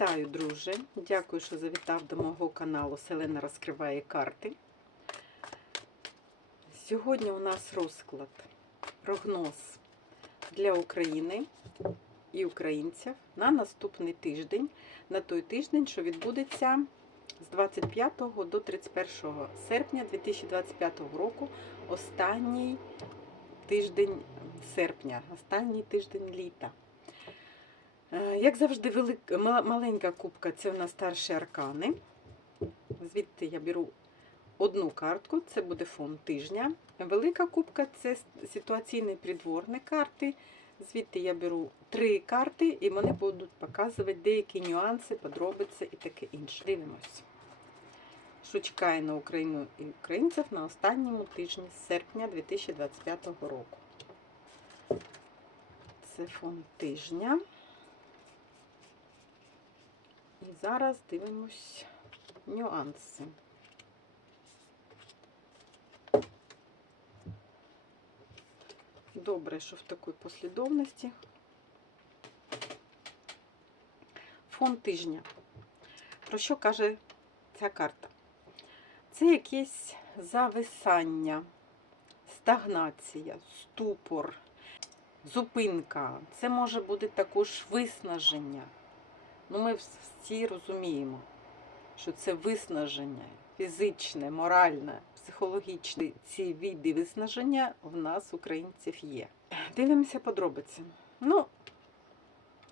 Вітаю, друже! Дякую, що завітав до мого каналу Селена розкриває карти. Сьогодні у нас розклад, прогноз для України і українців на наступний тиждень, на той тиждень, що відбудеться з 25 до 31 серпня 2025 року, останній тиждень серпня, останній тиждень літа. Е, Як завжди, велика, маленька кубка це у нас старші аркани. Звідти я беру одну картку, це буде фон тижня. Велика кубка це с- ситуаційні придворні карти. Звідти я беру три карти, і вони будуть показувати деякі нюанси, подробиці і таке інше. Дивимось. Що чекає на Україну і українців на останньому тижні серпня 2025 року. Це фон тижня. І зараз дивимось нюанси. Добре, що в такій послідовності. Фон тижня. Про що каже ця карта? Це якесь зависання, стагнація, ступор, зупинка. Це може бути також виснаження. Ну, ми всі розуміємо, що це виснаження фізичне, моральне, психологічне. Ці види виснаження в нас, українців, є. Дивимося подробиці. Ну,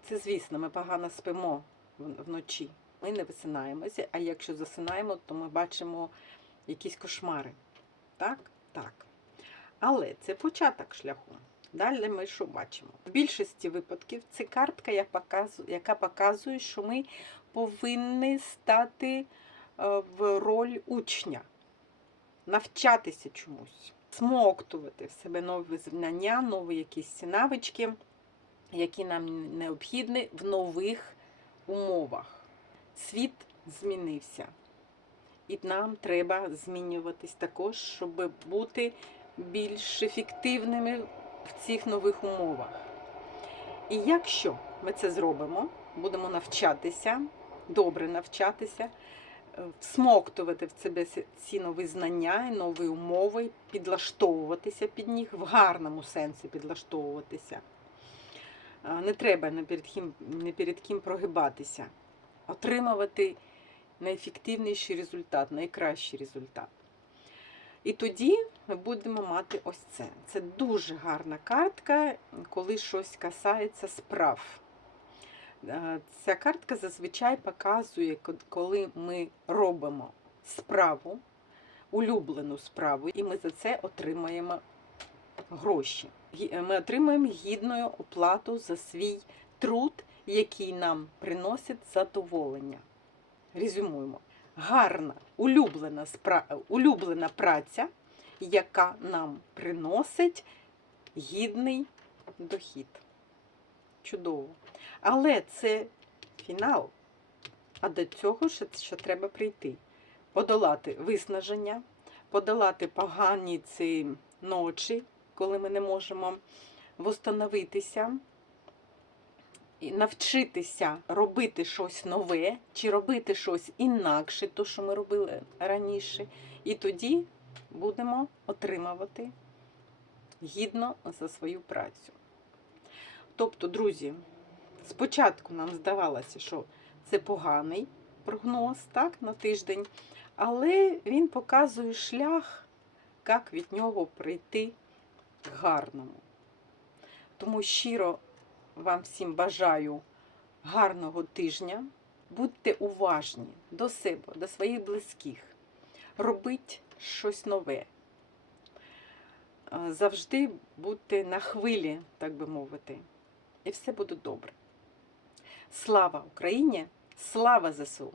це звісно, ми погано спимо вночі. Ми не висинаємося, а якщо засинаємо, то ми бачимо якісь кошмари. Так? Так. Але це початок шляху. Далі ми що бачимо? В більшості випадків це картка, яка показує, що ми повинні стати е, в роль учня, навчатися чомусь, смоктувати в себе нові знання, нові якісь навички, які нам необхідні в нових умовах. Світ змінився. І нам треба змінюватись також, щоб бути більш ефективними в цих нових умовах. І якщо ми це зробимо, будемо навчатися, добре навчатися, е, всмоктувати в себе ці- нові знання, і нові умови, підлаштовуватися під них, в гарному сенсі підлаштовуватися. Е, Не треба ні перед ким, ні перед ким прогибатися, отримувати найефективніший результат, найкращий результат. І тоді ми будемо мати ось це. Це дуже гарна картка, коли щось касається справ. Е, Ця картка зазвичай показує, коли ми робимо справу, улюблену справу, і ми за це отримаємо гроші. Ми отримуємо гідну оплату за свій труд, який нам приносить задоволення. Резюмуємо. Гарна, улюблена, улюблена праця, яка нам приносить гідний дохід. Чудово. Але це фінал. А до цього ще, ще треба прийти. Подолати виснаження, подолати погані ці ночі, коли ми не можемо восстановитися, і навчитися робити щось нове, чи робити щось інакше, то, що ми робили раніше. І тоді будемо отримувати гідно за свою працю. Тобто, друзі, спочатку нам здавалося, що це поганий прогноз так, на тиждень, але він показує шлях, як від нього прийти гарному. Тому щиро вам всім бажаю гарного тижня. Будьте уважні до себе, до своїх близьких. Робіть щось нове. Е, Завжди будьте на хвилі, так би мовити, і все буде добре. Слава Україні! Слава ЗСУ!